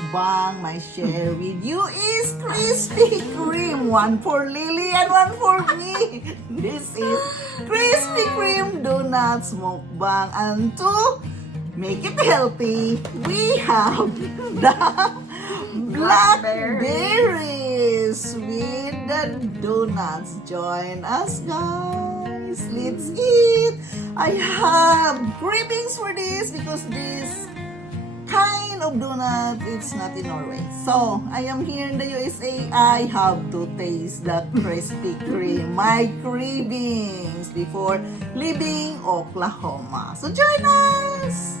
mukbang, my share with you is Krispy Kreme. One for Lily and one for me. This is Krispy Kreme Donuts mukbang. And to make it healthy, we have the blackberries with the donuts. Join us, guys. Let's eat. I have cravings for this because this kind of donut it's not in Norway. So I am here in the USA. I have to taste the Krispy Kreme. My cravings before leaving Oklahoma. So join us.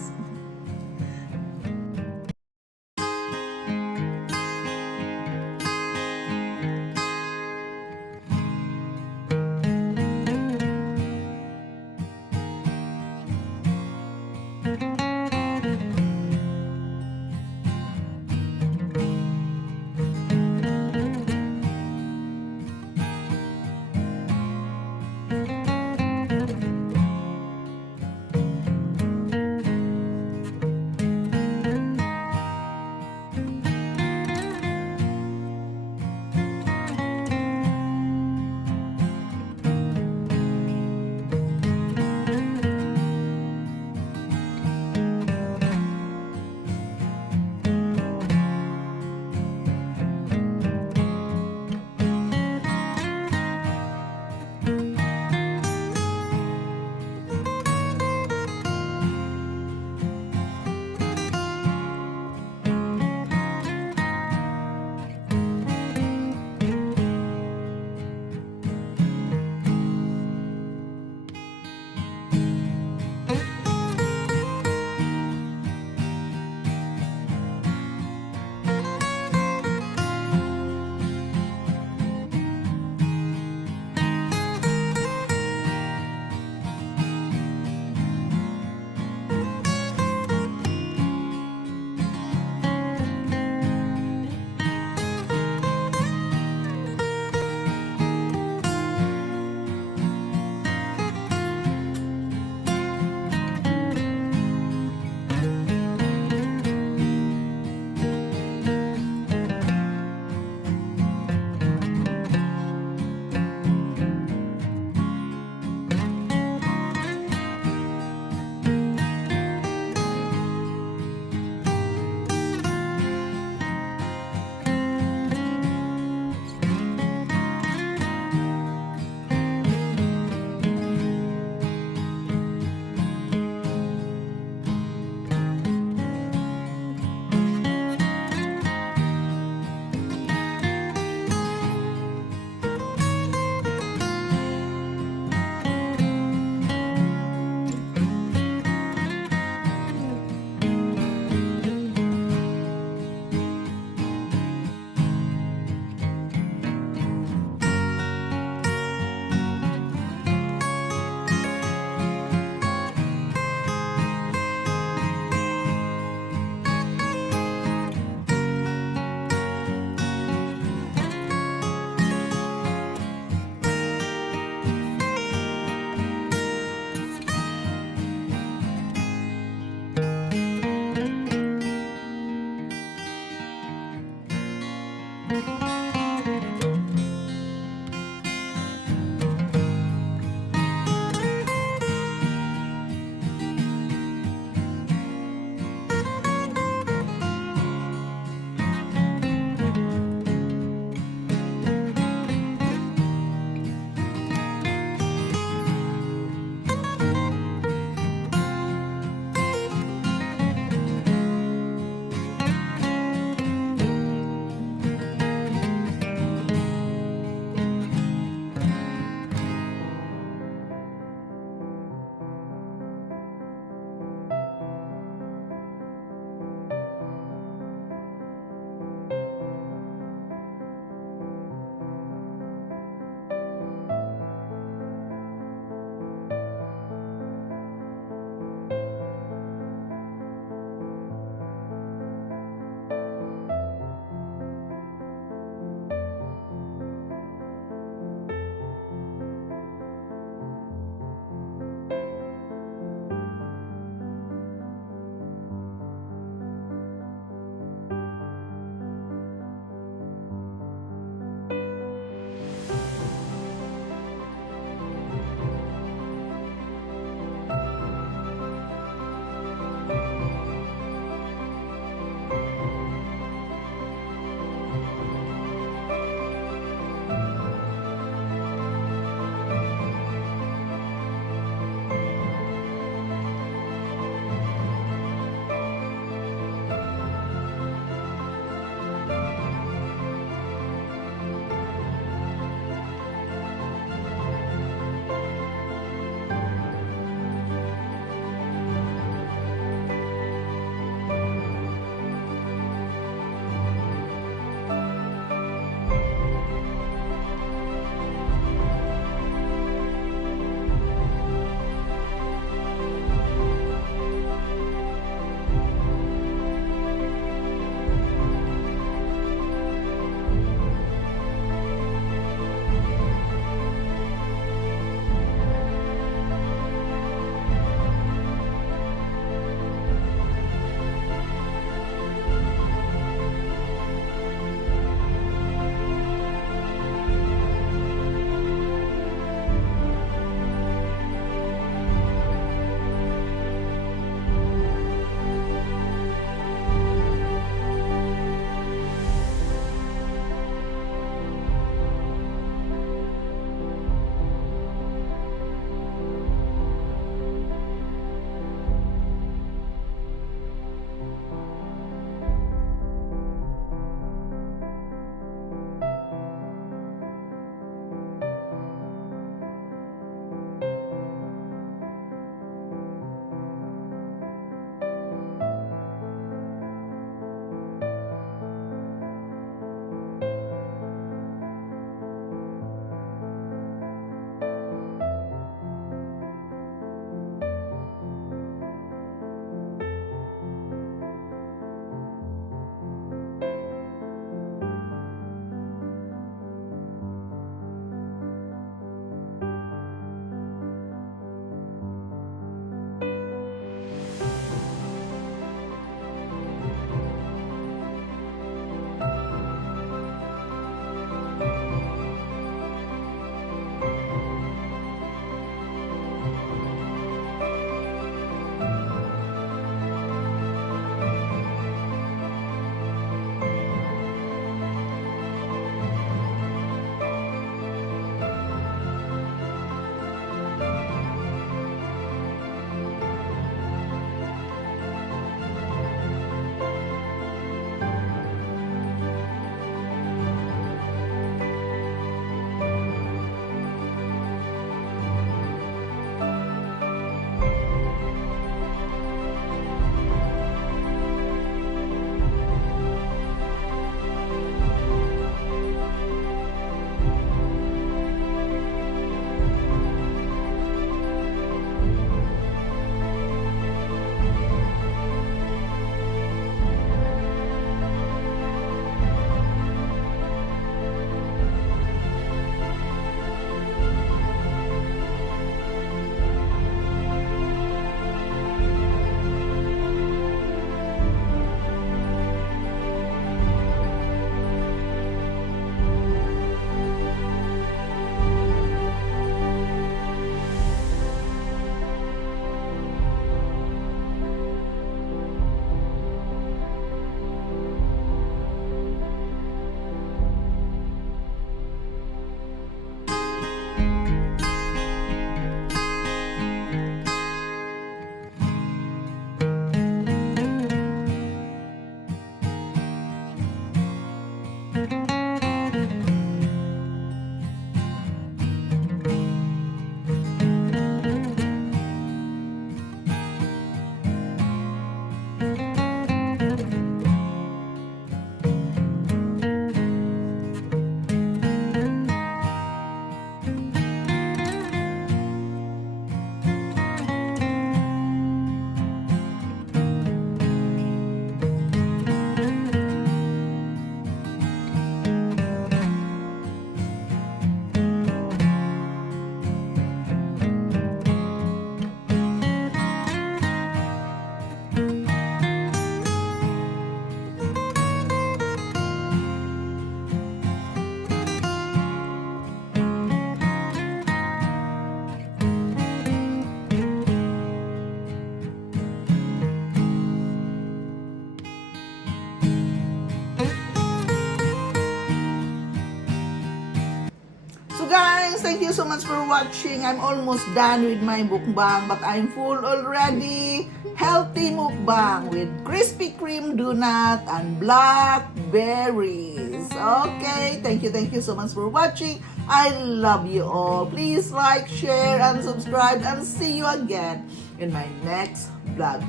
guys, thank you so much for watching. I'm almost done with my mukbang, but I'm full already. Healthy mukbang with Krispy Kreme donut and blackberries. Okay, thank you so much for watching. I love you all. Please like, share, and subscribe, and see you again in my next vlog.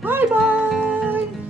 Bye-bye!